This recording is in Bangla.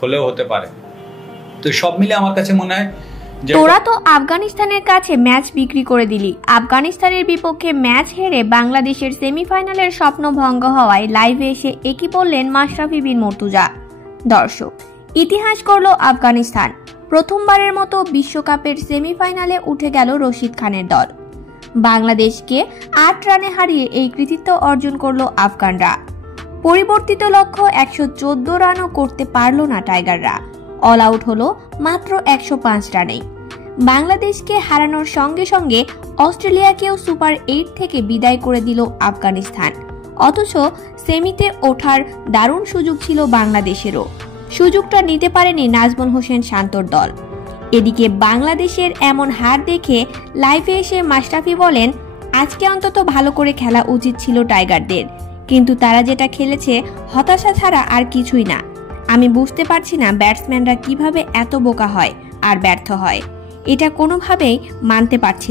হলেও হতে পারে। তো সব মিলে আমার কাছে মনে হয় তোরা তো আফগানিস্তানের কাছে ম্যাচ বিক্রি করে দিলি। আফগানিস্তানের বিপক্ষে ম্যাচ হেরে বাংলাদেশের সেমিফাইনালের স্বপ্ন ভঙ্গ হওয়ায় লাইভে এসে একই বললেন মাশরাফি বিন মুর্তজা। দর্শক, ইতিহাস করলো আফগানিস্তান। প্রথমবারের মতো বিশ্বকাপের সেমিফাইনালে উঠে গেল রশিদ খানের দল। বাংলাদেশকে 8 রানে হারিয়ে এই কৃতিত্ব অর্জন করলো আফগানরা। পরিবর্তিত লক্ষ্য 114 রানও করতে পারল না টাইগাররা। অল আউট হলো মাত্র 105 রানেই। বাংলাদেশকে হারানোর সঙ্গে সঙ্গে অস্ট্রেলিয়াকেও সুপার 8 থেকে বিদায় করে দিল আফগানিস্তান। অথচ সেমিতে ওঠার দারুণ সুযোগ ছিল বাংলাদেশেরও। সুযোগটা নিতে পারেনি নাজমুল হোসেন শান্তর দল। এদিকে বাংলাদেশের এমন হার দেখে লাইভে এসে মাশরাফি বলেন, আজকে অন্তত ভালো করে খেলা উচিত ছিল টাইগারদের, কিন্তু তারা যেটা খেলেছে হতাশা ছাড়া আর কিছুই না। আমি বুঝতে পারছি না ব্যাটসম্যানরা কিভাবে এত বোকা হয় আর ব্যর্থ হয়, এটা কোনোভাবেই মানতে পারছি না।